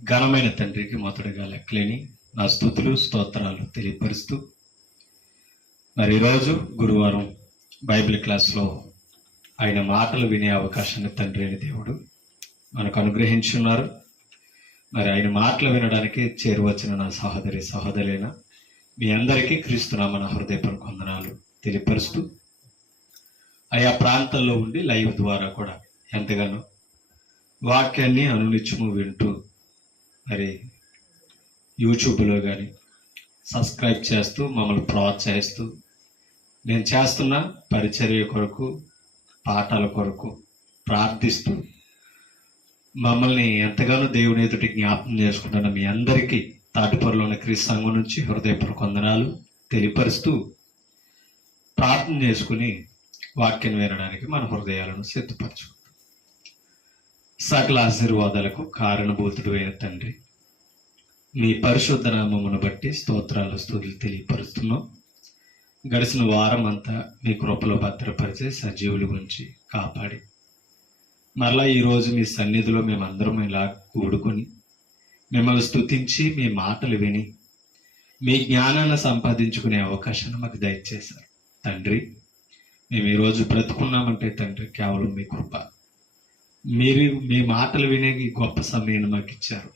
ఘనమైన తండ్రికి మొదటగా లెక్కలేని నా స్తుతులు స్తోత్రాలు తెలియపరుస్తూ మరి ఈరోజు గురువారం బైబిల్ క్లాస్లో ఆయన మాటలు వినే అవకాశాన్ని తండ్రి అయిన దేవుడు మనకు అనుగ్రహించున్నారు. మరి ఆయన మాటలు వినడానికి చేరువచ్చిన నా సహోదరైన మీ అందరికీ క్రీస్తునామ హృదయపూర్వక వందనాలు తెలియపరుస్తూ ఆయా ప్రాంతాల్లో ఉండి లైవ్ ద్వారా కూడా ఎంతగానో వాక్యాన్ని అనునిత్యము వింటూ మరి యూట్యూబ్లో కానీ సబ్స్క్రైబ్ చేస్తూ మమ్మల్ని ప్రోత్సహిస్తూ నేను చేస్తున్న పరిచర్య కొరకు పాఠాల కొరకు ప్రార్థిస్తూ మమ్మల్ని ఎంతగానో దేవుని ఎదుటి జ్ఞాపకం చేసుకుంటున్న మీ అందరికీ తాటిపూరలో ఉన్న క్రీస్తు సంఘం నుంచి హృదయపూర్వక వందనాలు తెలియపరుస్తూ ప్రార్థన చేసుకుని వాక్యం వినడానికి మన హృదయాలను సిద్ధపరచుకుంటాం. సకల ఆశీర్వాదాలకు కారణభూతుడు అయిన తండ్రి, మీ పరిశుద్ధ నామమును బట్టి స్తుతులు తెలియపరుస్తున్నాం. గడిచిన వారం అంతా మీ కృపలో భద్రపరిచే సజీవుల గురించి కాపాడి మరలా ఈరోజు మీ సన్నిధిలో మేమందరం ఇలా కూడుకొని మిమ్మల్ని స్తుతించి మీ మాటలు విని మీ జ్ఞానాన్ని సంపాదించుకునే అవకాశాన్ని మాకు దయచేశారు తండ్రి. మేము ఈరోజు బ్రతుకున్నామంటే తండ్రి కేవలం మీ కృప. మీరు మీ మాటలు వినే ఈ గొప్ప సమయాన్ని మాకు ఇచ్చారు.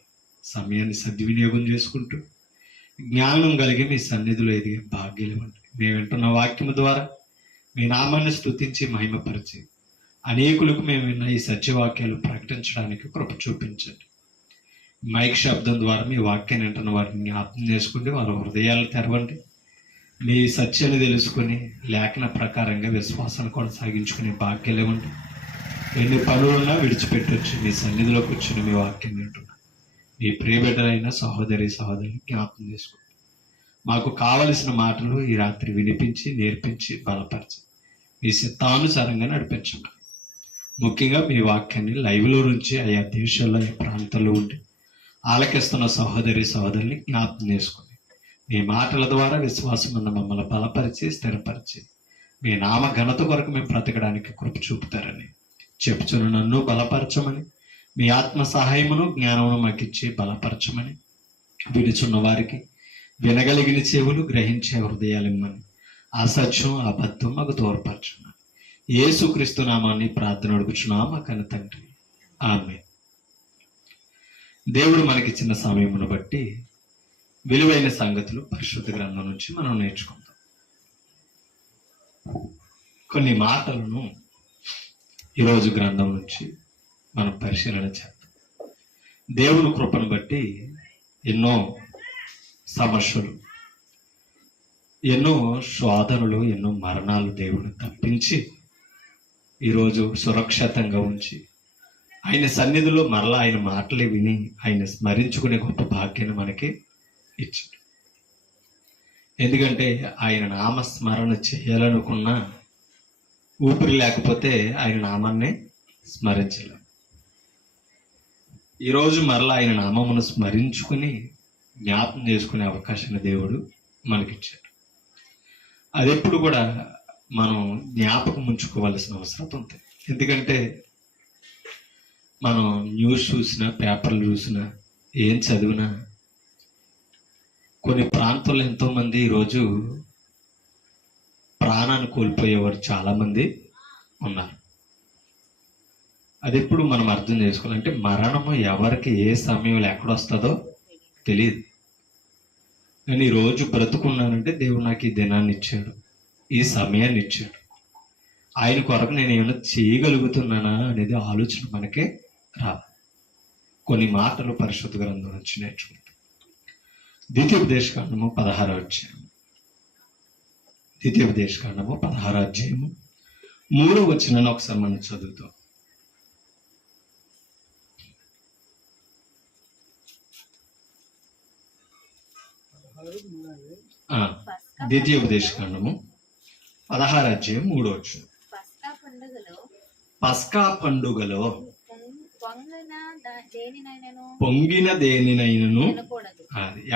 సమయాన్ని సద్వినియోగం చేసుకుంటూ జ్ఞానం కలిగి మీ సన్నిధిలో ఎదిగే భాగ్యం ఇవ్వండి. మేము వింటున్న వాక్యం ద్వారా మీ నామాన్ని స్తుతించి మహిమపరిచి అనేకులకు మేము విన్న ఈ సత్యవాక్యాలు ప్రకటించడానికి కృప చూపించండి. మైక్ శబ్దం ద్వారా మీ వాక్యాన్ని వింటున్న వారిని జ్ఞాపకం చేసుకుంటే వారి హృదయాలు తెరవండి. మీ సత్యాన్ని తెలుసుకుని లేఖన ప్రకారంగా విశ్వాసాన్ని కొనసాగించుకునే భాగ్యాలు ఇవ్వండి. ఎన్ని పనులున్నా విడిచిపెట్టొచ్చు మీ సన్నిధిలో కూర్చుని మీ వాక్యం వింటున్నా మీ ప్రియబిడ్డలైన సహోదరి జ్ఞాపకం చేసుకోండి. మాకు కావలసిన మాటలు ఈ రాత్రి వినిపించి నేర్పించి బలపరిచి మీ చిత్తానుసారంగా నడిపించండి. ముఖ్యంగా మీ వాక్యాన్ని లైవ్లో నుంచి ఆయా దేశాల్లో ఆయా ప్రాంతాల్లో ఉండి ఆలకిస్తున్న సహోదరుల్ని జ్ఞాపకం చేసుకుని మీ మాటల ద్వారా విశ్వాసం ఉన్న మమ్మల్ని బలపరిచి స్థిరపరిచి మీ నామ ఘనత కొరకు మేము బ్రతకడానికి కృప చూపుతారని చెప్పుచున్న నన్ను బలపరచమని, మీ ఆత్మ సహాయమును జ్ఞానమును మాకిచ్చి బలపరచమని, విడుచున్న వారికి వినగలిగిన చెవులు గ్రహించే హృదయాలు ఇమ్మని, అసత్యం అబద్ధం మాకు తోడ్పరచమని యేసుక్రీస్తు నామాన్ని ప్రార్థన అడుగుచున్నామా కన్న తండ్రి, ఆమేన్. దేవుడు మనకిచ్చిన సమయమును బట్టి విలువైన సంగతులు పరిశుద్ధ గ్రంథం నుంచి మనం నేర్చుకుందాం. కొన్ని మాటలను ఈరోజు గ్రంథం నుంచి మనం పరిశీలన చేద్దాం. దేవుని కృపను బట్టి ఎన్నో సమస్యలు, ఎన్నో శోధనలు, ఎన్నో మరణాలు దేవుడు తప్పించి ఈరోజు సురక్షితంగా ఉంచి ఆయన సన్నిధిలో మరలా ఆయన మాటలే విని ఆయన స్మరించుకునే గొప్ప భాగ్యాన్ని మనకి ఇచ్చాడు. ఎందుకంటే ఆయన నామస్మరణ చేయాలనుకున్న ఊపిరి లేకపోతే ఆయన నామాన్ని స్మరించలేం. ఈరోజు మరలా ఆయన నామమును స్మరించుకుని జ్ఞాపకం చేసుకునే అవకాశాన్ని దేవుడు మనకిచ్చాడు. అది ఎప్పుడు కూడా మనం జ్ఞాపకం ఉంచుకోవాల్సిన అవసరం ఉంది. ఎందుకంటే మనం న్యూస్ చూసినా, పేపర్లు చూసినా, ఏం చదివినా కొన్ని ప్రాంతాల్లో ఎంతోమంది ఈరోజు ప్రాణాన్ని కోల్పోయేవారు చాలామంది ఉన్నారు. అది ఎప్పుడు మనం అర్థం చేసుకోవాలంటే మరణము ఎవరికి ఏ సమయంలో ఎక్కడొస్తుందో తెలియదు. కానీ ఈరోజు బ్రతుకున్నానంటే దేవుడు నాకు ఈ దినాన్ని ఇచ్చాడు, ఈ సమయాన్ని ఇచ్చాడు. ఆయన కొరకు నేను ఏమైనా చేయగలుగుతున్నానా అనేది ఆలోచన మనకే రాదు. కొన్ని మాటలు పరిశుద్ధ గ్రంథం నుంచి నేర్చుకుంటాం. ద్వితీయోపదేశకాండము 16వ అధ్యాయం 3వ వచనాన్ని ఒకసారి మనం చదువుతాం. ద్వితీయోపదేశకాండము 16వ అధ్యాయం 3వ వచనం. పస్కా పండుగలో పొంగిన దేనినైనను,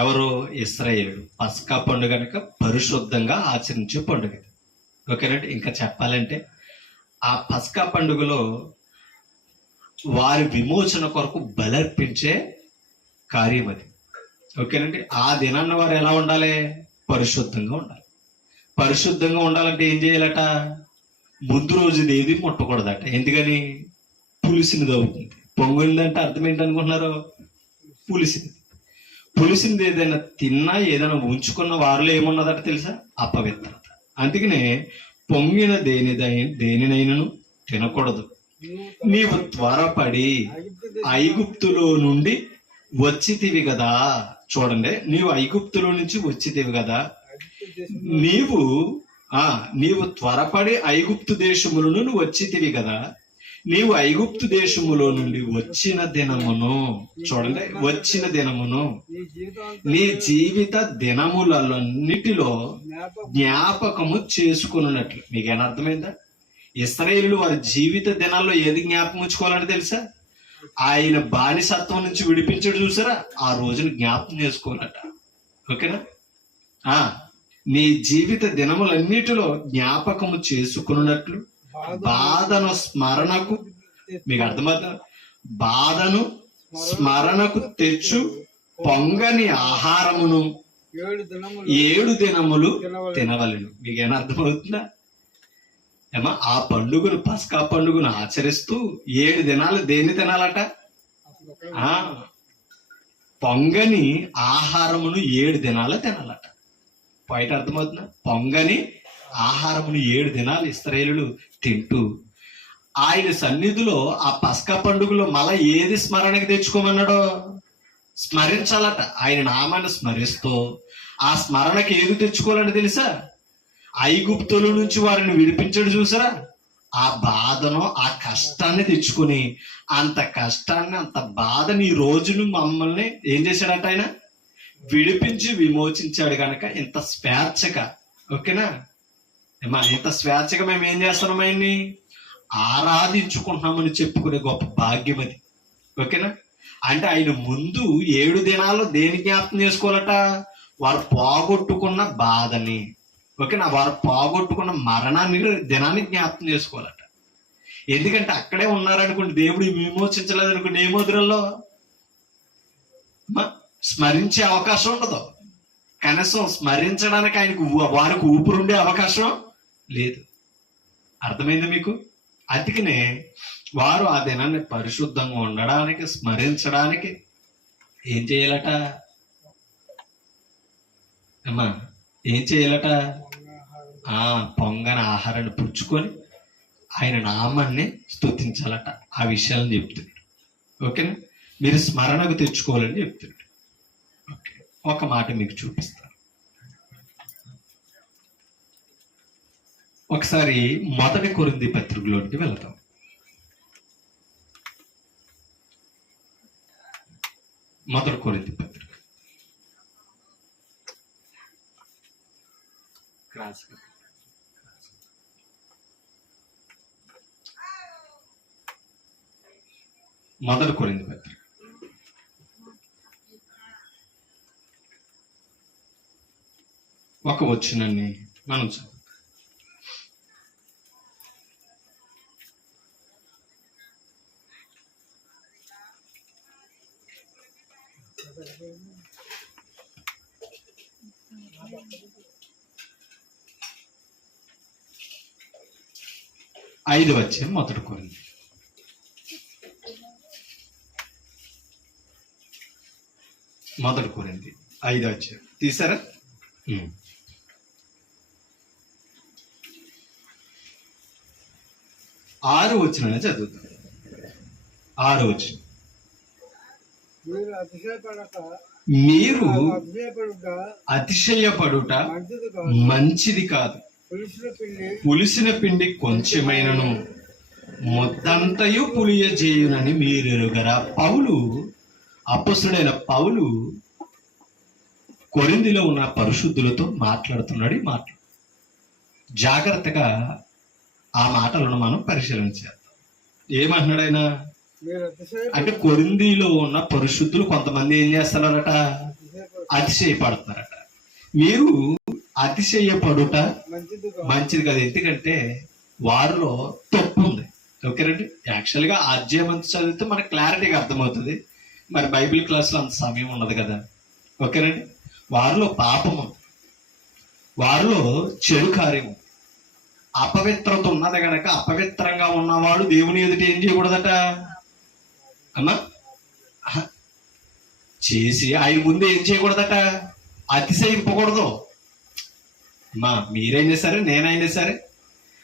ఎవరు? ఇశ్రాయేలుడు. పస్కా పండుగ కనుక పరిశుద్ధంగా ఆచరించే పండుగ. ఓకేనండి. ఇంకా చెప్పాలంటే ఆ పస్కా పండుగలో వారి విమోచన కొరకు బలర్పించే కార్యం అది. ఓకేనండి. ఆ దినాన్న వారు ఎలా ఉండాలి? పరిశుద్ధంగా ఉండాలి. పరిశుద్ధంగా ఉండాలంటే ఏం చేయాలట? ముందు రోజు ఏది ముట్టకూడదట. ఎందుకని? పులిసినది అవుతుంది. పొంగుందంటే అర్థం ఏంటనుకుంటున్నారు? పులిసింది. పులిసింది ఏదైనా తిన్నా, ఏదైనా ఉంచుకున్న వారిలో ఏమున్నదట తెలుసా? అపవిత్రత. అందుకనే పొంగిన దేనినైనను తినకూడదు. నీవు త్వరపడి ఐగుప్తులో నుండి వచ్చితివి కదా. చూడండి, నీవు ఐగుప్తులో నుంచి వచ్చితివి కదా. నీవు త్వరపడి ఐగుప్తు దేశములను నువ్వు వచ్చితివి కదా. నీవు ఐగుప్తు దేశములో నుండి వచ్చిన దినమును, చూడండి, వచ్చిన దినమును నీ జీవిత దినములన్నిటిలో జ్ఞాపకము చేసుకున్నట్లు. మీకేనా అర్థమైందా? ఇశ్రాయేలు వారి జీవిత దినాల్లో ఏది జ్ఞాపకం ఉంచుకోవాలని తెలుసా? ఆయన బానిసత్వం నుంచి విడిపించాడు చూసారా, ఆ రోజును జ్ఞాపకం చేసుకోవాలట. ఓకేనా? నీ జీవిత దినములన్నిటిలో జ్ఞాపకము చేసుకున్నట్లు బాధను స్మరణకు, మీకు అర్థమవుతా, బాధను స్మరణకు తెచ్చు పొంగని ఆహారమును 7 దినములు తినవలెను. మీకేనా అర్థమవుతుందా? ఏమా, ఆ పండుగను, పస్కా పండుగను ఆచరిస్తూ 7 దినాలు దేన్ని తినాలట? పొంగని ఆహారమును 7 దినాలు తినాలట. బయట అర్థమవుతుందా? పొంగని ఆహారమును 7 దినాలు ఇశ్రాయేలులు తింటూ ఆయన సన్నిధిలో ఆ పస్కా పండుగలో మళ్ళా ఏది స్మరణకి తెచ్చుకోమన్నాడో స్మరించాలట. ఆయన నామాన్ని స్మరిస్తూ ఆ స్మరణకి ఏది తెచ్చుకోవాలని తెలుసా? ఐగుప్తుల నుంచి వారిని విడిపించాడు చూసారా, ఆ బాధను, ఆ కష్టాన్ని తెచ్చుకుని, అంత కష్టాన్ని, అంత బాధని, ఈ రోజును మమ్మల్ని ఏం చేశాడట? ఆయన విడిపించి విమోచించాడు కనుక ఇంత స్వేచ్ఛగా, ఓకేనా, ఇంత స్వేచ్ఛగా మేము ఏం చేస్తున్నాం? ఆయన్ని ఆరాధించుకుంటున్నామని చెప్పుకునే గొప్ప భాగ్యం అది. ఓకేనా? అంటే ఆయన ముందు 7 దినాల్లో దేని జ్ఞాపకం చేసుకోవాలట? వారు పోగొట్టుకున్న బాధని, ఓకేనా, వారు పోగొట్టుకున్న మరణాన్ని, దినాన్ని జ్ఞాపకం చేసుకోవాలట. ఎందుకంటే అక్కడే ఉన్నారనుకోండి, దేవుడు విమోచించలేదు అనుకోండి, ఏ ముద్రల్లో స్మరించే అవకాశం ఉండదు. కనీసం స్మరించడానికి ఆయనకు, వారికి ఊపిరుండే అవకాశం లేదు. అర్థమైంది మీకు? అందుకనే వారు ఆ దినాన్ని పరిశుద్ధంగా ఉండడానికి, స్మరించడానికి ఏం చేయాలట? అమ్మా, ఏం చేయాలట? పొంగన ఆహారాన్ని పుచ్చుకొని ఆయన నామాన్ని స్తుతించాలట. ఆ విషయాలను చెప్తున్నాడు. ఓకేనా? మీరు స్మరణకు తెచ్చుకోవాలని చెప్తున్నాడు. ఓకే, ఒక మాట మీకు చూపిస్తాను. ఒకసారి 1 కొరింథీ పత్రికలోనికి వెళ్తాం. 1 కొరింథీ పత్రిక క్రాస్ 1 కొరింథీ పత్రిక 1 వచనాన్ని మనం చదువు. ఐదు వచ్చే 1 కొరింథీ. మొదటి కొరింథీ 5 వచ్చే తీసారా? 6 వచ్చిన చదువుతాం. 6 వచ్చిన, మీరు అతిశయపడుట మంచిది కాదు. పులిసిన పిండి కొంచెమైనను మొత్తంతయు పులియజేయునని మీరు ఎరుగరా. పౌలు, అపొస్తలుడైన పౌలు కొరింథీలో ఉన్న పరిశుద్ధులతో మాట్లాడుతున్నాడు. ఈ మాటలు జాగ్రత్తగా ఆ మాటలను మనం పరిశీలన చేద్దాం. ఏమంటున్నాడు ఆయన అంటే, కొరింథీలో ఉన్న పరిశుద్ధులు కొంతమంది ఏం చేస్తున్నారట? అతిశయపడుతున్నారట. మీరు అతిశయపడుట మంచిది కాదు. ఎందుకంటే వారిలో తప్పు ఉంది. ఓకేనండి. యాక్చువల్గా అధ్యాయం చదివితే మనకు క్లారిటీగా అర్థమవుతుంది. మరి బైబిల్ క్లాస్లో అంత సమయం ఉండదు కదా. ఓకేనండి. వారిలో పాపము, వారిలో చెడు కార్యము, అపవిత్రత ఉన్నది కనుక అపవిత్రంగా ఉన్నవాడు దేవుని ఎదుట ఏం చేయకూడదట అమ్మా, చేసి ఆయన ముందు ఏం చేయకూడదట, అతిశయింపకూడదు. అమ్మా మీరైనా సరే నేనైనా సరే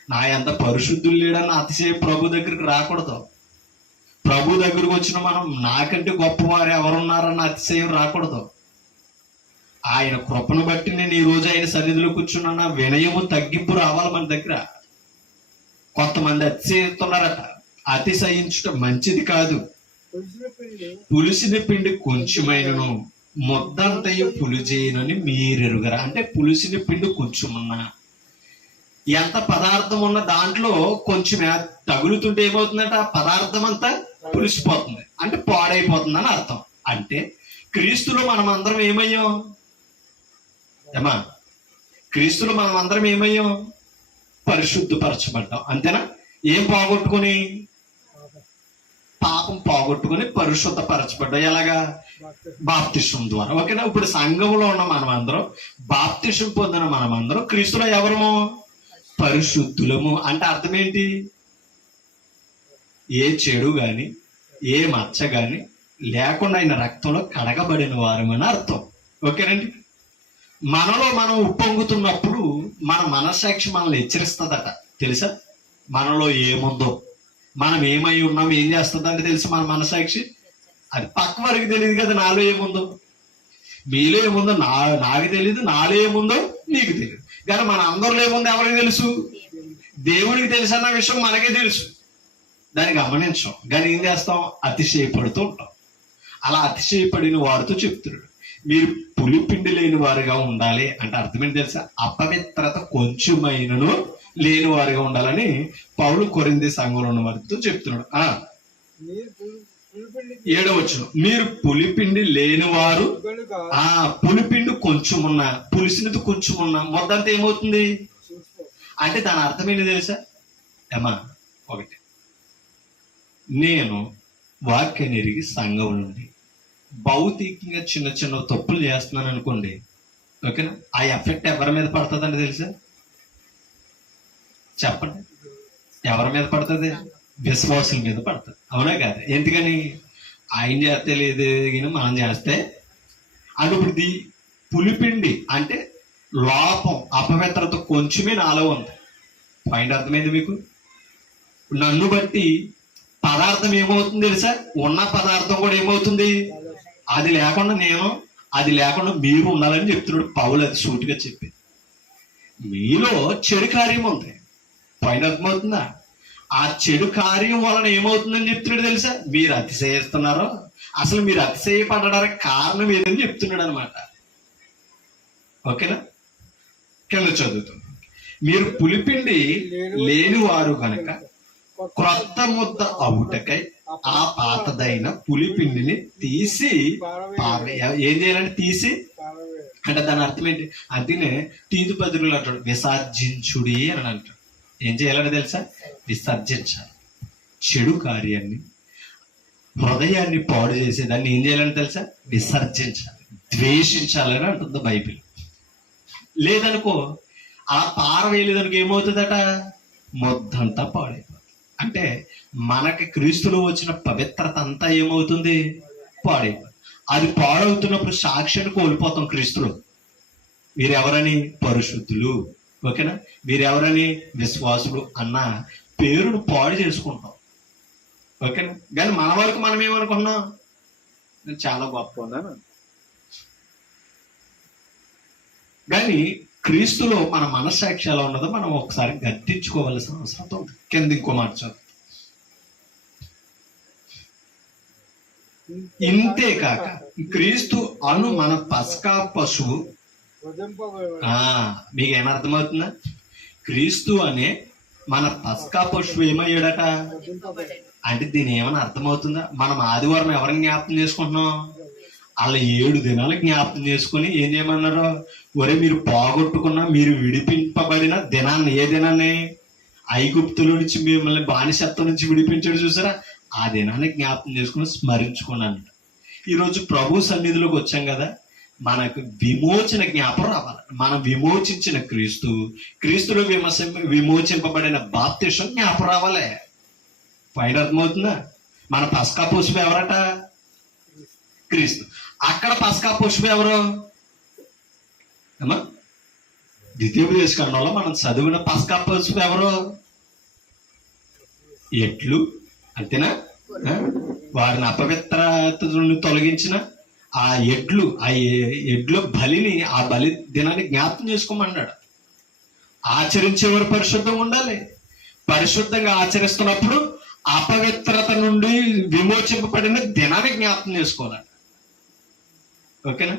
నా ఎంత పరిశుద్ధులు లేడన్న అతిశయం ప్రభు దగ్గరికి రాకూడదు. ప్రభు దగ్గరకు వచ్చిన మనం నాకంటే గొప్పవారు ఎవరున్నారన్న అతిశయం రాకూడదు. ఆయన కృపను బట్టి నేను ఈ రోజు ఆయన సన్నిధిలో కూర్చున్న వినయము తగ్గింపు రావాలి మన దగ్గర. కొంతమంది అతిశయిస్తున్నారట. అతిశయించుట మంచిది కాదు. పులిసిన పిండి కొంచెమైనను ముద్దంతయు పులిచేయనని మీరెరుగరా. అంటే పులిసిన పిండి కొంచెమున్నా, ఎంత పదార్థం ఉన్న దాంట్లో కొంచెం తగులుతుంటే ఏమవుతుందంటే ఆ పదార్థం అంతా పులిసిపోతుంది, అంటే పాడైపోతుంది అని అర్థం. అంటే క్రీస్తులో మనం అందరం ఏమయ్యాం ఏమా, క్రీస్తులో మనం అందరం ఏమయ్యాం, పరిశుద్ధపరచబడ్డాం. అంతేనా? ఏం పోగొట్టుకుని, పాపం పోగొట్టుకుని పరిశుద్ధపరచబడ్డాం. ఎలాగా? బాప్తిసం ద్వారా. ఓకేనా? ఇప్పుడు సంఘంలో ఉన్న మనం అందరం, బాప్తిసం పొందిన మనం అందరం క్రీస్తులో ఎవరము, పరిశుద్ధులము. అంటే అర్థం ఏంటి? ఏ చెడు గాని ఏ మచ్చ గాని లేకుండా ఆయన రక్తంలో కడగబడిన వారమని అర్థం. ఓకేనండి. మనలో మనం ఉప్పొంగుతున్నప్పుడు మన మనస్సాక్షి మనల్ని హెచ్చరిస్తుందట. తెలుసా? మనలో ఏముందో, మనం ఏమై ఉన్నాం, ఏం చేస్తుందంటే తెలుసు మన మనస్సాక్షి. అది పక్క వారికి తెలియదు కదా నాలో ఏముందో. మీలో ఏముందో నాకు తెలియదు, నాలో ఏముందో నీకు తెలియదు. కానీ మన అందరిలో ఏముందో ఎవరికి తెలుసు? దేవునికి తెలుసు అన్న విషయం మనకే తెలుసు. దాన్ని గమనించాం, కానీ ఏం చేస్తాం? అతిశయపడుతూ ఉంటాం. అలా అతిశయపడిన వారితో చెప్తున్నాడు, మీరు పులిపిండి లేని వారుగా ఉండాలి. అంటే అర్థమేంటి తెలుసా? అపవిత్రత కొంచెమైనను లేని వారుగా ఉండాలని పౌలు కొరింథీ సంఘంలో ఉన్న వారితో చెప్తున్నాడు. 7వ వచనం, మీరు పులిపిండి లేని వారు, పులిపిండి కొంచెం ఉన్నా, పులిసినది కొంచెం ఉన్నా మొత్తంతా ఏమవుతుంది అంటే దాని అర్థం ఏంటి తెలుసా ఏమా? ఒకటి, నేను వాక్యాన్ని ఎరిగి సంఘం నుండి భౌతికంగా చిన్న చిన్న తప్పులు చేస్తున్నాను అనుకోండి, ఓకేనా? ఆ ఎఫెక్ట్ ఎవరి మీద పడుతుందండి తెలుసా? చెప్పండి, ఎవరి మీద పడుతుంది? విశ్వాసుల మీద పడుతుంది. అవునా కాదు? ఎందుకని? ఆయన చేస్తే లేదు కానీ మనం చేస్తే. అది ఇప్పుడు పులిపిండి అంటే లోపం, అపవిత్రత కొంచెమే నాలో ఉంది. పాయింట్ అర్థమైంది మీకు? నన్ను బట్టి పదార్థం ఏమవుతుంది తెలుసా? ఉన్న పదార్థం కూడా ఏమవుతుంది? అది లేకుండా నేను, అది లేకుండా మీరు ఉండాలని చెప్తున్నాడు పౌలు. అది సూటిగా చెప్పి, మీలో చెడు కార్యం ఉంది. పాయింట్ అర్థమవుతుందా? ఆ చెడు కార్యం వలన ఏమవుతుందని చెప్తున్నాడు తెలుసా? మీరు అతిశయిస్తున్నారో, అసలు మీరు అతిశయపడడానికి కారణం ఏదని చెప్తున్నాడు అనమాట. ఓకేనా? కింద చదువుతుంది, మీరు పులిపిండి లేని వారు కనుక క్రొత్త ముద్ద అవుటకై ఆ పాతదైన పులిపిండిని తీసి ఏం చేయాలంటే తీసి, అంటే దాని అర్థం ఏంటి? అందుకనే తీదు పదులు అంటాడు, విసర్జించుడి అని అంటాడు. ఏం చేయాలని తెలుసా? విసర్జించాలి. చెడు కార్యాన్ని, హృదయాన్ని పాడు చేసేదాన్ని ఏం చేయాలని తెలుసా? విసర్జించాలి, ద్వేషించాలని అంటుంది బైబిల్. లేదనుకో, ఆ పారవేయలేదనుకో ఏమవుతుందట? మొద్దంతా పాడైపోతుంది. అంటే మనకి క్రీస్తులో వచ్చిన పవిత్రత అంతా ఏమవుతుంది? పాడైపోతుంది. అది పాడవుతున్నప్పుడు సాక్ష్యాన్ని కోల్పోతాం క్రీస్తులో. వీరెవరని? పరిశుద్ధులు. ఓకేనా? వీరెవరని? విశ్వాసులు అన్న పేరును పాడు చేసుకుంటాం. ఓకేనా? కానీ మన వరకు మనం ఏమనుకున్నాం? నేను చాలా గొప్ప ఉన్నాను. కానీ క్రీస్తులో మన మనస్సాక్షి ఎలా ఉన్నదో మనం ఒకసారి గద్దించుకోవాల్సిన అవసరం ఉంది. కింద ఇంకో మాట చదువు, ఇంతేకాక క్రీస్తు అను మన పస్కా పశువు. మీకు ఏమర్థమవుతుందా? క్రీస్తు అనే మన పస్కా పశువు ఏమయ్యాడట అంటే దీని ఏమైనా అర్థమవుతుందా? మనం ఆదివారం ఎవరిని జ్ఞాపకం చేసుకుంటున్నాం? అలా 7 దినాలు జ్ఞాపకం చేసుకుని ఏం చేయమన్నారు? ఒరే, మీరు పోగొట్టుకున్న, మీరు విడిపింపబడిన దినాన్ని, ఏ దినాన్ని? ఐగుప్తుల నుంచి మిమ్మల్ని బానిసత్వం నుంచి విడిపించాడు చూసారా, ఆ దినాన్ని జ్ఞాపకం చేసుకుని స్మరించుకున్నాను. ఈరోజు ప్రభు సన్నిధిలోకి వచ్చాం కదా, మనకు విమోచన జ్ఞాపకం రావాలి. మనం విమోచించిన క్రీస్తులో విమోచింపబడిన బాప్తిసం జ్ఞాపకం రావాలి. పైన అర్థమవుతుందా? మన పస్కా పశువు ఎవరట? క్రీస్తు. అక్కడ పస్కా పశువు ఎవరు అమ్మా? ద్వితీయోపదేశకాండంలో మనం చదివిన పస్కా పశువు ఎవరు? ఎట్లు, అంతేనా? వారిని అపవిత్రత నుండి తొలగించిన ఆ ఎడ్లు బలిని, ఆ బలి దినాన్ని జ్ఞాపకం చేసుకోమన్నాడు. ఆచరించేవారు పరిశుద్ధంగా ఉండాలి. పరిశుద్ధంగా ఆచరిస్తున్నప్పుడు అపవిత్రత నుండి విమోచింపబడిన దినాన్ని జ్ఞాపకం చేసుకోవాలి. ఓకేనా?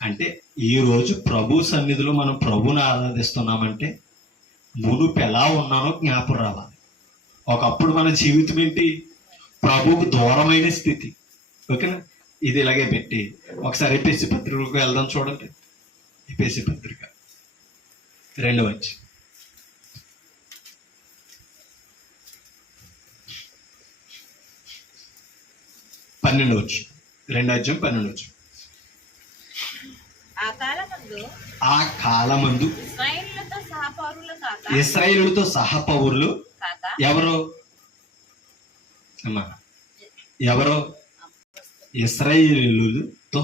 అంటే ఈ రోజు ప్రభు సన్నిధిలో మనం ప్రభుని ఆరాధిస్తున్నామంటే మునుపు ఎలా ఉన్నానో జ్ఞాపకం రావాలి. ఒకప్పుడు మన జీవితం ఏంటి? ప్రభువుకు దూరమైన స్థితి. ఓకేనా? ఇది ఇలాగే పెట్టి ఒకసారి ఎపిసి పత్రికకు వెళ్దాం. చూడండి, ఎపిసి పత్రిక 2వ అధ్యాయం 12వ వచనం. 2వ అధ్యాయం 12వ వచనం. ఆ కాలమందు ఇశ్రాయేలుతో సహపౌరులు ఎవరు అమ్మా? ఎవరో ఇశ్రాయేలుతో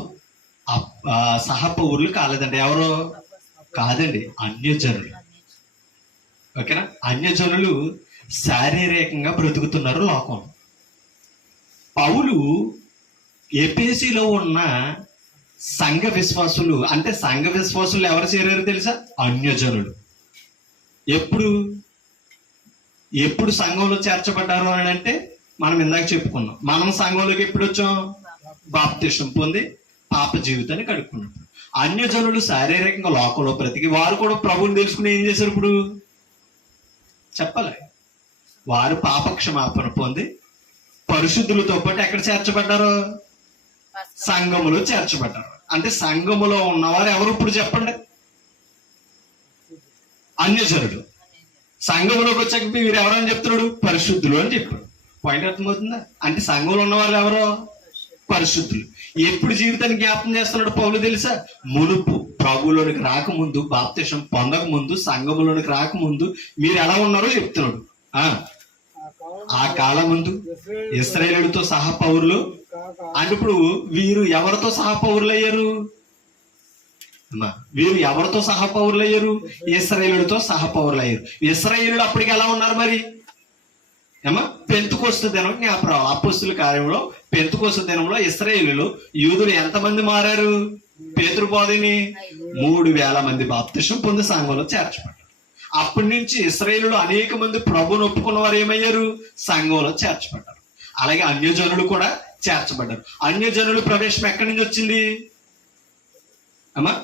సహపౌరులు కాలేదండి. ఎవరో కాదండి, అన్యజనులు. ఓకేనా? అన్యజనులు శారీరకంగా బ్రతుకుతున్నారు లోకం. పౌలు ఎఫెసీలో ఉన్న సంఘ విశ్వాసులు, అంటే సంఘ విశ్వాసులు ఎవరు చేరారు తెలుసా? అన్యజనులు. ఎప్పుడు సంఘంలో చేర్చబడ్డారు అని అంటే మనం ఇందాక చెప్పుకున్నాం. మనం సంఘంలోకి ఎప్పుడు వచ్చాం? బాప్తిసం పొంది పాప జీవితాన్ని కడుక్కున్నప్పుడు. అన్యజనులు శారీరకంగా లోకంలో బ్రతికి వారు కూడా ప్రభువుని తెలుసుకుని ఏం చేశారు? ఇప్పుడు చెప్పాలి, వారు పాప క్షమాపణ పొంది పరిశుద్ధులతో పాటు ఎక్కడ చేర్చబడ్డారు? సంఘములో చేర్చబడ్డారు. అంటే సంఘములో ఉన్నవారు ఎవరు ఇప్పుడు చెప్పండి? అన్యజనుడు. సంఘంలోకి వచ్చాక మీరు ఎవరని చెప్తున్నాడు? పరిశుద్ధులు అని చెప్పాడు. పాయింట్ అర్థమవుతుందా? అంటే సంఘంలో ఉన్న వాళ్ళు ఎవరో పరిశుద్ధులు. ఎప్పుడు జీవితాన్ని జ్ఞాపకం చేస్తున్నాడు పౌలు తెలుసా? మునుపు ప్రభువులోనికి రాకముందు, బాప్తిసం పొందక ముందు, సంఘములోనికి రాకముందు మీరు ఎలా ఉన్నారో చెప్తున్నాడు. ఆ కాలం ముందు ఇశ్రాయేలుతో సహపౌరులు అంటే ఇప్పుడు వీరు ఎవరితో సహపౌరులు అయ్యారు? వీరు ఎవరితో సహపౌరులు అయ్యారు? ఇశ్రాయేలుతో సహపౌరులు అయ్యారు. ఇశ్రాయేలుడు అప్పటికి ఎలా ఉన్నారు మరి? పెంతెకొస్తు దినం జ్ఞాపకం. అపొస్తలుల కార్యంలో పెంతెకొస్తు దినంలో ఇశ్రాయేలులు యూదులు ఎంతమంది మారారు? పేతురు బోధని 3000 మంది బాప్తిసం పొంది సంఘంలో చేర్చబడ్డారు. అప్పటి నుంచి ఇశ్రాయేలులు అనేక మంది ప్రభువును ఒప్పుకున్న వారు ఏమయ్యారు? సంఘంలో చేర్చబడ్డారు. అలాగే అన్యజనులు కూడా చేర్చబడ్డారు. అన్యజనులు ప్రవేశం ఎక్కడి నుంచి వచ్చింది అమ్మా?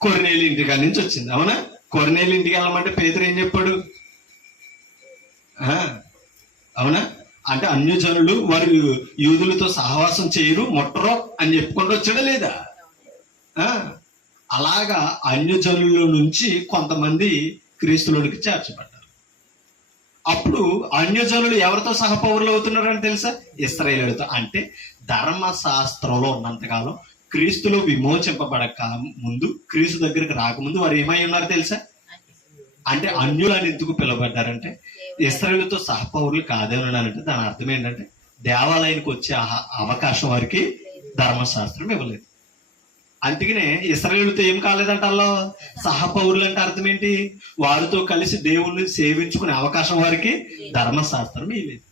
కొర్నేలి ఇంటికాడ నుంచి వచ్చింది. అవునా? కొర్నేలి ఇంటికి వెళ్ళమంటే పేతురు ఏం చెప్పాడు? అవునా? అంటే అన్యజనులు వారు యూదులతో సహవాసం చేయరు, ముట్టరు అని చెప్పుకుంటూ వచ్చాడా లేదా? అలాగా అన్యజనుల నుంచి కొంతమంది క్రీస్తులోనికి చేర్చబడ్డారు. అప్పుడు అన్యజనులు ఎవరితో సహపౌరులు అవుతున్నారని తెలుసా? ఇశ్రాయేలుతో. అంటే ధర్మశాస్త్రంలో ఉన్నంతకాలం, క్రీస్తులో విమోచింపబడక ముందు, క్రీస్తు దగ్గరికి రాకముందు వారు ఏమై ఉన్నారు తెలుసా? అంటే అన్యులని ఎందుకు పిలువబడ్డారంటే ఇశ్రాయేలుతో సహపౌరులు కాదేమన్నానంటే దాని అర్థం ఏంటంటే దేవాలయానికి వచ్చే అవకాశం వారికి ధర్మశాస్త్రం ఇవ్వలేదు. అందుకనే ఇశ్రాయేలుతో ఏం కాలేదంట? అలా సహపౌరులు అంటే అర్థం ఏంటి? వారితో కలిసి దేవుణ్ణి సేవించుకునే అవకాశం వారికి ధర్మశాస్త్రం ఇవ్వలేదు.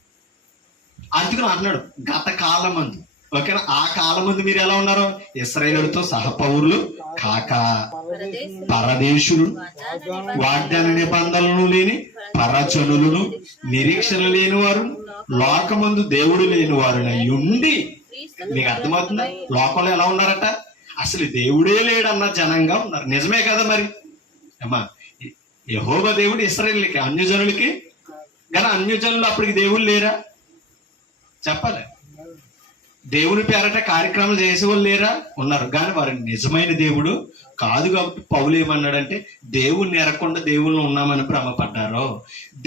అందుకని అంటున్నాడు గత కాలమందు. ఓకేనా? ఆ కాలమందు మీరు ఎలా ఉన్నారు? ఇశ్రాయేలుతో సహపౌరులు కాక పరదేశులు, వాగ్దాన నిబంధనలు లేని పరజనులను, నిరీక్షణ లేని వారు, లోకమందు దేవుడు లేని వారునై ఉండి. మీకు అర్థమవుతుందా? లోకంలో ఎలా ఉన్నారట? అసలు దేవుడే లేడన్న జనంగా ఉన్నారు. నిజమే కదా మరి అమ్మా? యెహోవా దేవుడు ఇశ్రాయేలుకి, అన్యజనులకి. కానీ అన్యజనులు అప్పటికి దేవుడు లేరా? చెప్పాలి. దేవుని పేరట కార్యక్రమాలు చేసేవాళ్ళు లేరా? ఉన్నారు. కానీ వారి నిజమైన దేవుడు కాదు. కాబట్టి పౌలు ఏమన్నాడంటే, దేవుణ్ణి ఎరగకుండా దేవుళ్ళు ఉన్నామని భ్రమపడ్డారో,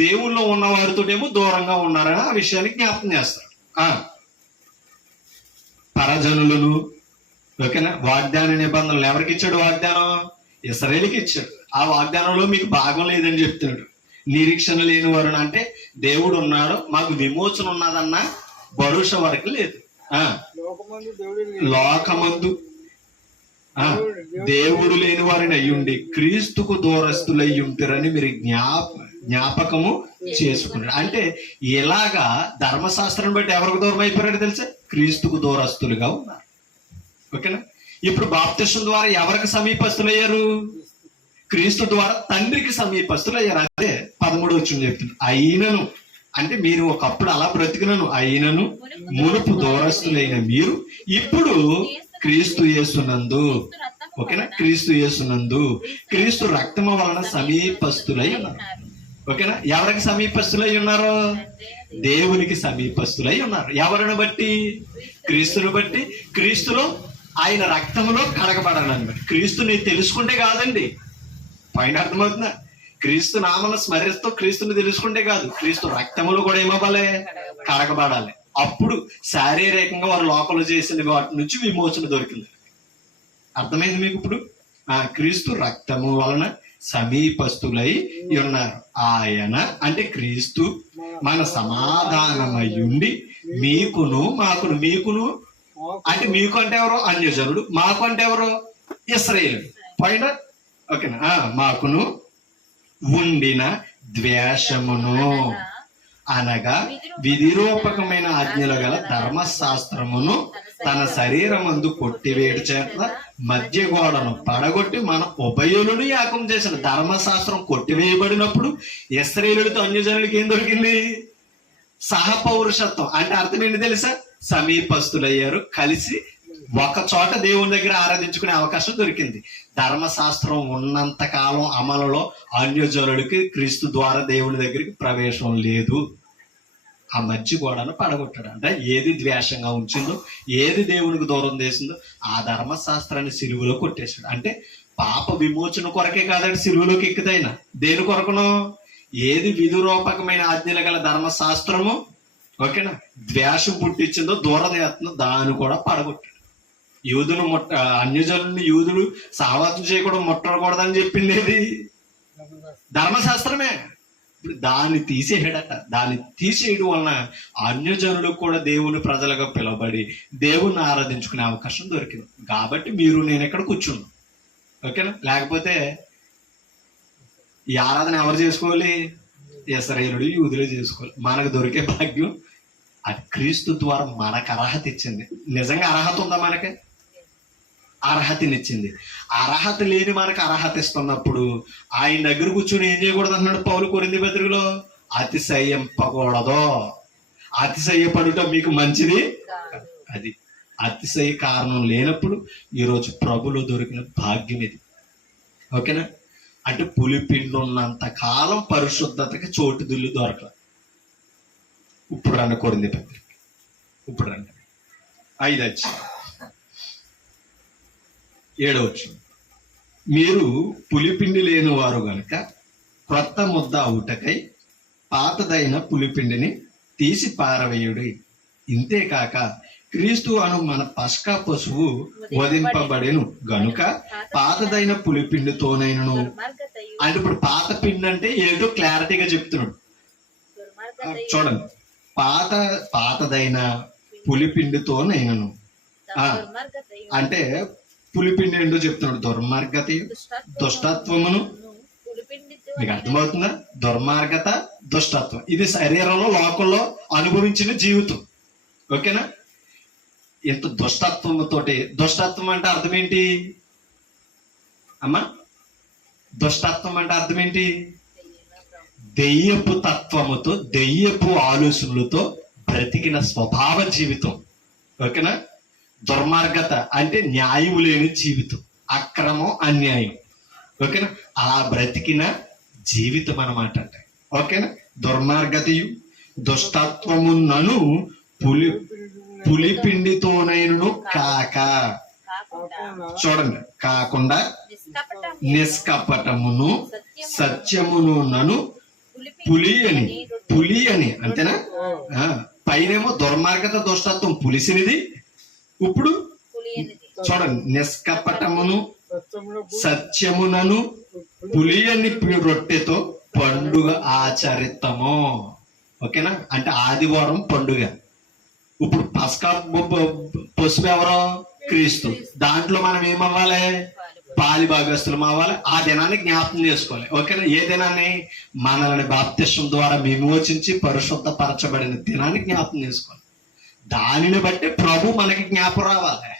దేవుళ్ళు ఉన్న వారితోటేమో దూరంగా ఉన్నారని ఆ విషయాన్ని జ్ఞాపకం చేస్తారు. పరజనులను, ఓకేనా, వాగ్దాన నిబంధనలు ఎవరికి ఇచ్చాడు? వాగ్దానం ఇశ్రాయేలుకి ఇచ్చాడు. ఆ వాగ్దానంలో మీకు భాగం లేదని చెప్తున్నాడు. నిరీక్షణ లేని వారు అంటే దేవుడు ఉన్నాడు, మాకు విమోచన ఉన్నదన్న భరోసా వరకు లేదు. లోకమందు దేవుడు లేని వారిని అయ్యుండి క్రీస్తుకు దూరస్తులై ఉంటారని మీరు జ్ఞాపకము చేసుకున్నారు. అంటే ఇలాగా ధర్మశాస్త్రం బట్టి ఎవరికి దూరం అయిపోయారో తెలుసా? క్రీస్తుకు దూరస్తులుగా ఉన్నారు. ఓకేనా? ఇప్పుడు బాప్తిసం ద్వారా ఎవరికి సమీపస్తులయ్యారు? క్రీస్తు ద్వారా తండ్రికి సమీపస్తులయ్యారు. అదే 13 వచ్చింది చెప్తుంది. అయినను అంటే మీరు ఒకప్పుడు అలా బ్రతికినను, అయినను మునుపు దూరస్తులైన మీరు ఇప్పుడు క్రీస్తు యేసునందు, ఓకేనా, క్రీస్తు యేసునందు క్రీస్తు రక్తము వలన సమీపస్తులై ఉన్నారు. ఓకేనా? ఎవరికి సమీపస్తులై ఉన్నారు? దేవునికి సమీపస్తులై ఉన్నారు. ఎవరిని బట్టి? క్రీస్తుని బట్టి. క్రీస్తులో ఆయన రక్తములో కడగబడాలని బట్టి. క్రీస్తుని తెలుసుకుంటే కాదండి, పైన అర్థమవుతుందా? క్రీస్తు నామను స్మరిస్తూ క్రీస్తుని తెలుసుకుంటే కాదు, క్రీస్తు రక్తములు కూడా ఏమవ్వాలి? కడగబడాలి. అప్పుడు శారీరకంగా వారు లోపల చేసిన వాటి నుంచి విమోచన దొరికింది. అర్థమైంది మీకు ఇప్పుడు? క్రీస్తు రక్తము వలన సమీపస్తులై ఉన్నారు. ఆయన అంటే క్రీస్తు మన సమాధానమై ఉండి మీకును మాకును, మీకును అంటే మీకు అంటే ఎవరో అన్యజనుడు, మాకు అంటే ఎవరో ఇశ్రాయేలుడు. పైన ఓకేనా? మాకును ఉండిన ద్వేషమును అనగా విధిరూపకమైన ఆజ్ఞలు గల ధర్మశాస్త్రమును తన శరీరమందు కొట్టివేడు చేత మధ్య గోడను పడగొట్టి మన ఉభయులను యాకం చేసిన. ధర్మశాస్త్రం కొట్టివేయబడినప్పుడు ఇశ్రాయేలుడితో అన్యజనులకి ఏం దొరికింది? సహపౌరుషత్వం. అంటే అర్థం ఏంటి తెలుసా? సమీపస్తులయ్యారు, కలిసి ఒక చోట దేవుని దగ్గర ఆరాధించుకునే అవకాశం దొరికింది. ధర్మశాస్త్రం ఉన్నంత కాలం అమలులో అన్యజనుడికి క్రీస్తు ద్వారా దేవుని దగ్గరికి ప్రవేశం లేదు. ఆ మధ్య గోడను పడగొట్టాడు. అంటే ఏది ద్వేషంగా ఉంచిందో, ఏది దేవునికి దూరం చేసిందో ఆ ధర్మశాస్త్రాన్ని సిలువలో కొట్టేశాడు. అంటే పాప విమోచన కొరకే కాదండి సిలువలోకి ఎక్కితైనా, దేని కొరకునో? ఏది విధిరూపకమైన ఆజ్ఞలు గల ధర్మశాస్త్రము, ఓకేనా, ద్వేషం పుట్టించిందో, దూరదేస్తుందో దాన్ని కూడా పడగొట్టాడు. యూదును అన్యజనుల్ని యూదులు సహవాసం చేయకూడదు, ముట్టకూడదని చెప్పింది ఏది? ధర్మశాస్త్రమే. ఇప్పుడు దాన్ని తీసేయడట. దాన్ని తీసేయడం వలన అన్యజనులు కూడా దేవుని ప్రజలుగా పిలువబడి దేవుణ్ణి ఆరాధించుకునే అవకాశం దొరికింది. కాబట్టి మీరు నేను ఎక్కడ కూర్చున్నాం, ఓకేనా? లేకపోతే ఈ ఆరాధన ఎవరు చేసుకోవాలి? ఇశ్రాయేలుడు యూదులే చేసుకోవాలి. మనకు దొరికే భాగ్యం అది క్రీస్తు ద్వారా మనకు అర్హత ఇచ్చింది. నిజంగా అర్హత ఉందా? మనకి అర్హతనిచ్చింది. అర్హత లేని మనకు అర్హత ఇస్తున్నప్పుడు ఆయన దగ్గర కూర్చొని ఏం చేయకూడదు అన్నాడు పౌలు కొరింథీ పత్రికలో? అతిశయింపకూడదు. అతిశయపడుట మీకు మంచిది. అది అతిశయ కారణం లేనప్పుడు ఈరోజు ప్రభులో దొరికిన భాగ్యం ఇది. ఓకేనా? అంటే పులిపిండి ఉన్నంత కాలం పరిశుద్ధతకి చోటు దిల్లు దొరకదు. ఇప్పుడు రండి కొరింథీ పత్రిక, ఇప్పుడు రండి 5:7. మీరు పులిపిండి లేని వారు గనుక క్రొత్త ముద్ద అవుటకై పాతదైన పులిపిండిని తీసి పారవేయుడి. ఇంతేకాక క్రీస్తు అను మన పస్కా పశువు వధింపబడెను గనుక పాతదైన పులిపిండితోనైనను. అంటే ఇప్పుడు పాత పిండి అంటే ఏదో క్లారిటీగా చెప్తున్నాడు. చూడండి, పాతదైన పులిపిండితోనైనను అంటే పులిపిండి ఏంటో చెప్తున్నాడు. దుర్మార్గత, దుష్టత్వమును. మీకు అర్థమవుతుందా? దుర్మార్గత, దుష్టత్వం ఇది శరీరంలో లోకంలో అనుభవించిన జీవితం. ఓకేనా? ఇంత దుష్టత్వముతోటి, దుష్టత్వం అంటే అర్థం ఏంటి అమ్మా? దుష్టత్వం అంటే అర్థం ఏంటి? దెయ్యపు తత్వముతో, దెయ్యపు ఆలోచనలతో బ్రతికిన స్వభావ జీవితం. ఓకేనా? దుర్మార్గత అంటే న్యాయము లేని జీవితం, అక్రమం, అన్యాయం. ఓకేనా? అలా బ్రతికిన జీవితం అన్నమాట. అంటే ఓకేనా? దుర్మార్గతయు దుష్టత్వమునను పులిపిండితోనైనను కాక, చూడండి, కాకుండా నిష్కపటమును సత్యమును నను పులి అని అంతేనా? పైనేమో దుర్మార్గత దుష్టత్వం పులిసినది, ఇప్పుడు చూడండి, నిష్కపటమును సత్యమునను పులియని రొట్టెతో పండుగ ఆచరితము. ఓకేనా? అంటే ఆదివారం పండుగ. ఇప్పుడు పస్కా పసుపు ఎవరో? క్రీస్తు. దాంట్లో మనం ఏమవ్వాలి? పాలి భాగస్తులం అవ్వాలి. ఆ దినాన్ని జ్ఞాపకం చేసుకోవాలి. ఓకేనా? ఏ దినాన్ని? మనల్ని బాప్తిస్మం ద్వారా విమోచించి పరిశుద్ధపరచబడిన దినాన్ని జ్ఞాపకం చేసుకోవాలి. దానిని బట్టి ప్రభు మనకి జ్ఞాపకం రావాలి.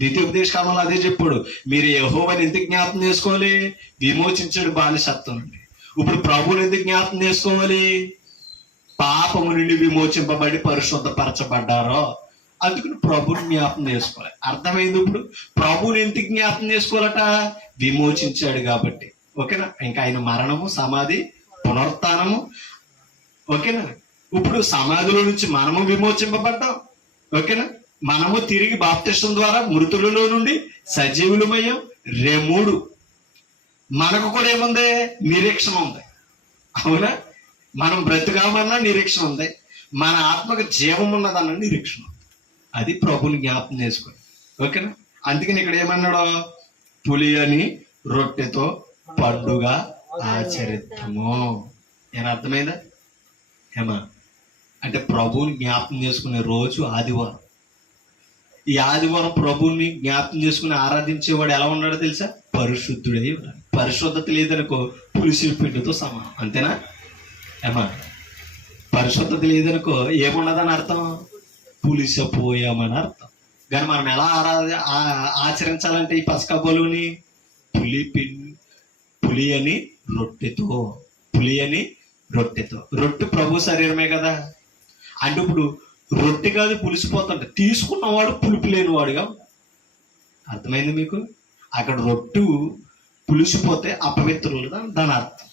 ద్వితీయోపదేశ కాలంలో అదే చెప్పాడు, మీరు యెహోవాని ఎందుకు జ్ఞాపకం చేసుకోవాలి? విమోచించాడు బానిసత్వం నుండి. ఇప్పుడు ప్రభువుని ఎందుకు జ్ఞాపకం చేసుకోవాలి? పాపము నుండి విమోచింపబడి పరిశుద్ధపరచబడ్డారో అందుకని ప్రభుని జ్ఞాపకం చేసుకోవాలి. అర్థమైంది? ఇప్పుడు ప్రభుని ఎందుకు జ్ఞాపకం చేసుకోవాలట? విమోచించాడు కాబట్టి. ఓకేనా? ఇంకా ఆయన మరణము, సమాధి, పునరుత్థానము. ఓకేనా? ఇప్పుడు సమాధిలో నుంచి మనము విమోచింపబడ్డాం. ఓకేనా? మనము తిరిగి బాప్తిస్మం ద్వారా మృతులలో నుండి సజీవులమయ్యాం. 3 మనకు కూడా ఏముంది? నిరీక్షణ ఉంది. అవునా? మనం బ్రతుకామన్నా నిరీక్షణ ఉంది, మన ఆత్మకు జీవం ఉన్నదన్న నిరీక్షణ ఉంది. అది ప్రభుని జ్ఞాపకం చేసుకోండి. ఓకేనా? అందుకని ఇక్కడ ఏమన్నాడో, పులి అని రొట్టెతో పండుగ ఆచరిద్దాము. ఏం అర్థమైందా? ఏమా అంటే ప్రభువుని జ్ఞాపకం చేసుకునే రోజు ఆదివారం. ఈ ఆదివారం ప్రభువుని జ్ఞాపకం చేసుకుని ఆరాధించేవాడు ఎలా ఉన్నాడో తెలుసా? పరిశుద్ధుడై ఉన్నాడు. పరిశుద్ధత లేదనుకో పులిసి పిండితో సమానం. అంతేనా? ఏమా పరిశుద్ధత లేదనుకో ఏమున్నదని అర్థం? పులిసపోయామని అర్థం. కానీ మనం ఎలా ఆచరించాలంటే ఈ పస్కా బలుని? పులి అని రొట్టెతో. రొట్టె ప్రభు శరీరమే కదా. అంటే ఇప్పుడు రొట్టె కాదు పులిసిపోతుంటే తీసుకున్నవాడు పులుపు లేనివాడుగా. అర్థమైంది మీకు? అక్కడ రొట్టె పులిసిపోతే అపవిత్రులు దాని అర్థం.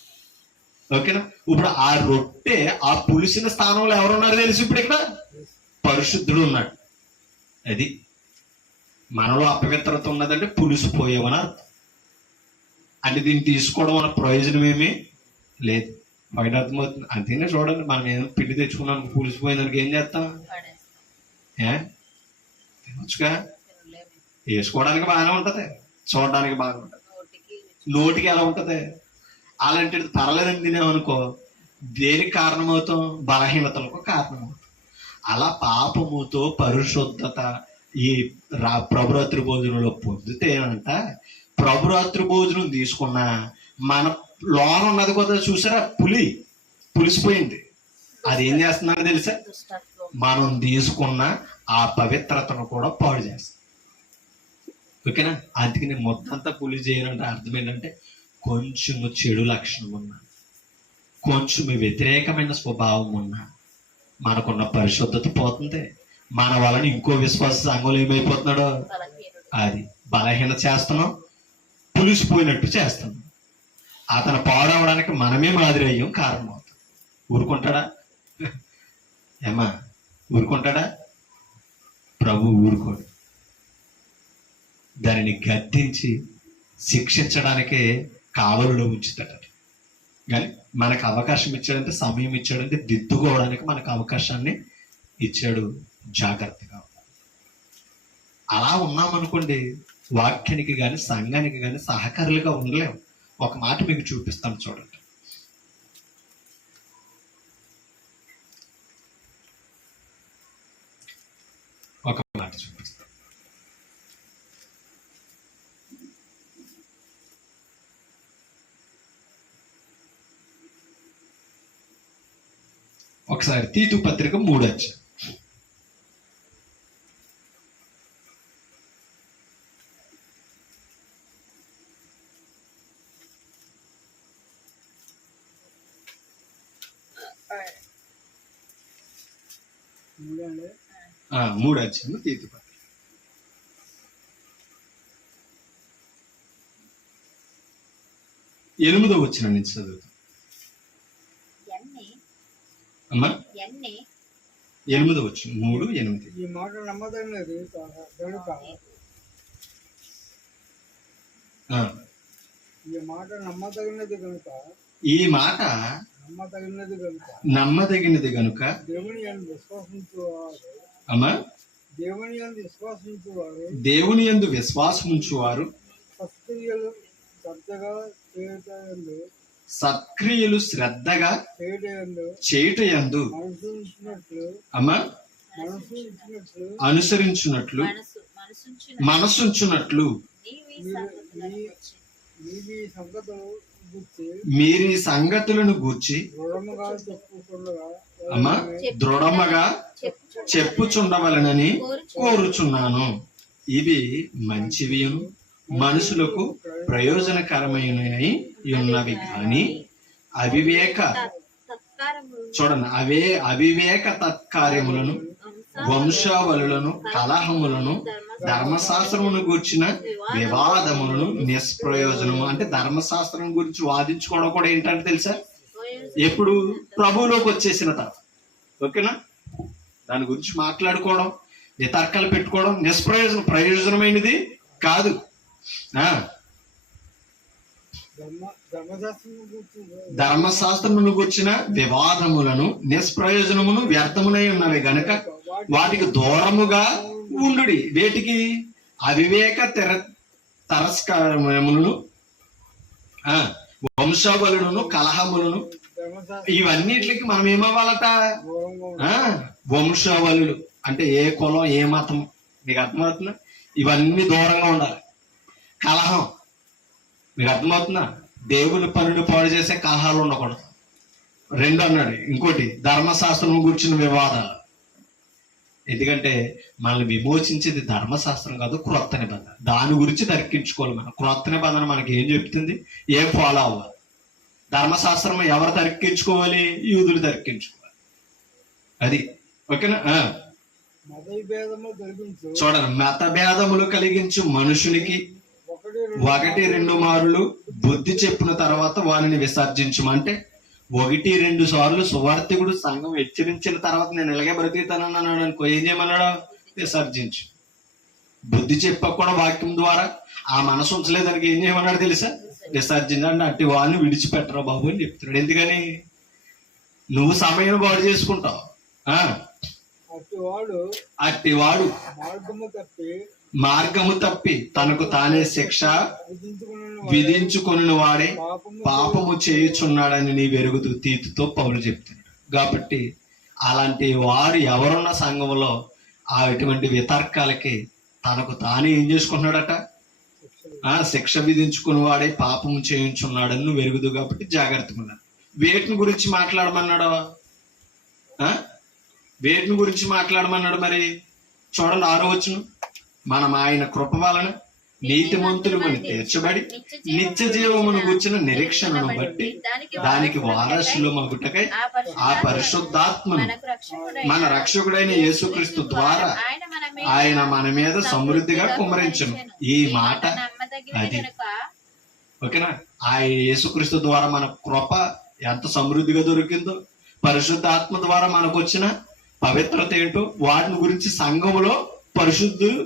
ఓకేనా? ఇప్పుడు ఆ రొట్టె ఆ పులిసిన స్థానంలో ఎవరున్నారు తెలుసు? ఇప్పుడు ఇక్కడ పరిశుద్ధుడు ఉన్నాడు. అది మనలో అపవిత్రత ఉన్నదంటే పులిసిపోయామని అర్థం. అంటే దీన్ని తీసుకోవడం వల్ల ప్రయోజనం ఏమీ లేదు. బయట అర్థమవుతుంది. అంతేనే చూడండి, మనం ఏదో పిండి తెచ్చుకున్నాం పులిసిపోయిందానికి ఏం చేస్తాం? తినొచ్చుగా. వేసుకోవడానికి బాగానే ఉంటది, చూడడానికి బాగా ఉంటది, నోటికి ఎలా ఉంటది? అలాంటిది పర్లేదని తినేమనుకో దేనికి కారణమవుతాం? బలహీనతలకు కారణమవుతాం. అలా పాపముతో పరిశుద్ధత ఈ ప్రభురాత్రి భోజనంలో పొందితేనంట, ప్రభురాత్రి భోజనం తీసుకున్నా మన లోన ఉన్నది కదా, చూసారా? పులిసిపోయింది. అది ఏం చేస్తుందని తెలుసా? మనం తీసుకున్న ఆ పవిత్రతను కూడా పాడు చేస్తాం. ఓకేనా? అందుకని మొత్తంతా పులి చేయాలంటే అర్థం ఏంటంటే, కొంచెము చెడు లక్షణం ఉన్నా, కొంచెం వ్యతిరేకమైన స్వభావం ఉన్నా మనకున్న పరిశుద్ధత పోతుంది. మన వలన ఇంకో విశ్వాస సంఘంలో ఏమైపోతున్నాడో అది బలహీన చేస్తున్నాం, పులిసిపోయినట్టు చేస్తున్నాం. అతను పాడవడానికి మనమే మాదిరి అయ్యాం కారణం అవుతాం. ఊరుకుంటాడా? ఏమా ఊరుకుంటాడా? ప్రభు ఊరుకోడు. దానిని గద్దించి శిక్షించడానికే కావలిలో ఉంచుతాడు. కానీ మనకు అవకాశం ఇచ్చాడంటే, సమయం ఇచ్చాడంటే దిద్దుకోవడానికి మనకు అవకాశాన్ని ఇచ్చాడు. జాగ్రత్తగా అలా ఉన్నామనుకోండి, వాక్యానికి కానీ సంఘానికి కానీ సహకారులుగా ఉండలేము. ఒక మాట మీకు చూపిస్తాను చూడండి. ఒక మాట చూపిస్తాను. ఒకసారి తీతు పత్రిక 3 అధ్యాయం. మూడు అధ్యాయం తీతు పత్రిక 8వ వచనం నుంచి చదువుతాం. అమ్మా, 8 వచ్చు 3:8. ఈ మాట నమ్మదగినది కనుక ఈ మాట నమ్మదగినది కనుక ఈ మాట నమ్మదగినది కనుక నమ్మదగినది గనుక దేవుని యందు విశ్వాసించువారు అమ్మా దేవుని యందు విశ్వాసించువారు దేవుని యందు విశ్వాసముంచువారు సత్క్రియలు శ్రద్ధగా చేయటందు సత్క్రియలు శ్రద్ధగా చేయటందు చేయుటయందు మనసు ఉంచినట్లు అమ్మా మనసు ఉంచినట్లు అనుసరించున్నట్లు మనసుంచున్నట్లు నీవి సంగతులు గుర్చి మీరు ఈ సంగతులను గూర్చి దృఢముగా చెప్పుకుండగా అమ్మా దృఢముగా చెప్పుచుండవలనని కోరుచున్నాను. ఇవి మంచివియును మనుషులకు ప్రయోజనకరమైనవి ఉన్నవి కానీ అవివేక చూడండి అవివేక తత్కార్యములను వంశావళులను కలహములను ధర్మశాస్త్రమును గూర్చిన వివాదములను నిష్ప్రయోజనము. అంటే ధర్మశాస్త్రం గురించి వాదించుకోవడం కూడా ఏంటంటే తెలుసా, ఎప్పుడు ప్రభువులోకి వచ్చేసిన తర్వాత, ఓకేనా, దాని గురించి మాట్లాడుకోవడం వితర్కాలు పెట్టుకోవడం ప్రయోజనమైనది కాదు. ధర్మశాస్త్రమును గుర్చిన వివాదములను నిష్ప్రయోజనమును వ్యర్థమునై ఉన్నవి గనుక వాటికి దూరముగా ఉండుడి. వేటికి? అవివేక తరస్కారములను వంశావళులను కలహములను ఇవన్నిటికి మనం ఏమవ్వాలట? వంశావళులు అంటే ఏ కులం ఏ మతం మీకు అర్థమవుతుందా? ఇవన్నీ దూరంగా ఉండాలి. కలహం మీకు అర్థమవుతుందా? దేవుని పనులు పాడు చేసే కలహాలు ఉండకూడదు. 2 అన్నాడు. ఇంకోటి ధర్మశాస్త్రం గురించిన వివాదాలు. ఎందుకంటే మనల్ని విమోచించేది ధర్మశాస్త్రం కాదు, క్రొత్త నిబంధన. దాని గురించి తర్కించుకోవాలి మనం. క్రొత్త నిబంధన మనకి ఏం చెప్తుంది? ఏం ఫాలో అవ్వాలి? ధర్మశాస్త్రం ఎవరు తర్కించుకోవాలి? యూదులు తర్కించుకోవాలి. అది ఓకేనా? చూడండి, మత భేదములు కలిగించు మనుషునికి 1-2 మారులు బుద్ధి చెప్పిన తర్వాత వారిని విసర్జించమంటే 1-2 సార్లు సువార్తికుడు సంఘం హెచ్చరించిన తర్వాత నేను ఇలాగే బ్రతుకుతానని అన్నాడు అనుకో, ఏం చేయమన్నాడు? విసర్జించు. బుద్ధి చెప్పక కూడా వాక్యం ద్వారా ఆ మనసు ఉంచలేదానికి ఏం చేయమన్నాడు తెలుసా? విసర్జించండి. అట్టి వాళ్ళని విడిచిపెట్టరా బాబు అని చెప్తున్నాడు. ఎందుకని? నువ్వు సమయం పాడు చేసుకుంటావు. అట్టివాడు మార్గము తప్పి తనకు తానే శిక్ష విధించుకొని వాడే పాపము చేయుచున్నాడని నీ వెరుగుతూ తీతుతో పౌలు చెప్తున్నాడు. కాబట్టి అలాంటి వారు ఎవరున్న సంఘంలో ఇటువంటి వితర్కాలకి తనకు తానే ఏం చేసుకున్నాడట? శిక్ష విధించుకుని వాడే పాపము చేయించున్నాడని నువ్వు వెరుగుదు. కాబట్టి జాగ్రత్తగా ఉన్నాడు. వేటిని గురించి మాట్లాడమన్నాడు? వేటిని గురించి మాట్లాడమన్నాడు? మరి చూడండి 6వ వచనం, మనం ఆయన కృప వలన నీతిమంతులమని తీర్చబడి నిత్య జీవమును గుర్చిన నిరీక్షణను బట్టి దానికి వారసులు మగుటకై ఆ పరిశుద్ధాత్మను మన రక్షకుడైన యేసుక్రీస్తు ద్వారా ఆయన మన మీద సమృద్ధిగా కుమ్మరించును. ఈ మాట అది ఓకేనా? ఆ యేసుక్రీస్తు ద్వారా మన కృప ఎంత సమృద్ధిగా దొరికిందో, పరిశుద్ధాత్మ ద్వారా మనకు వచ్చిన పవిత్రత ఏంటో వాటిని గురించి సంఘములో పరిశుద్ధులు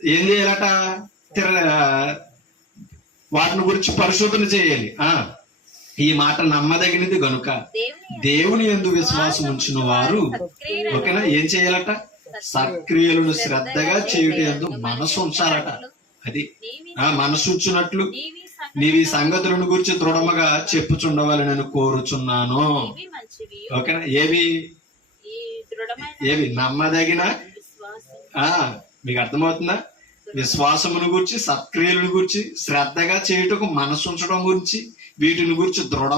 ఏం చేయాలట? వాటిని గురించి పరిశోధన చేయాలి. ఈ మాట నమ్మదగినది గనుక దేవుని యందు విశ్వాసం ఉంచిన వారు ఓకేనా ఏం చేయాలట? సత్క్రియలను శ్రద్ధగా చేయుట యందు మనసు ఉంచాలట. అది మనసు ఉంచున్నట్లు నీవి సంగతులను గురించి దృఢముగా చెప్పుచుండవాలని నేను కోరుచున్నాను. ఓకేనా? ఏవి నమ్మదగిన మీకు అర్థమవుతుందా? విశ్వాసమును గురించి, సత్క్రియలను గురించి, శ్రద్ధగా చేయుటకు మనసు ఉంచడం గురించి, వీటిని గురించి దృఢ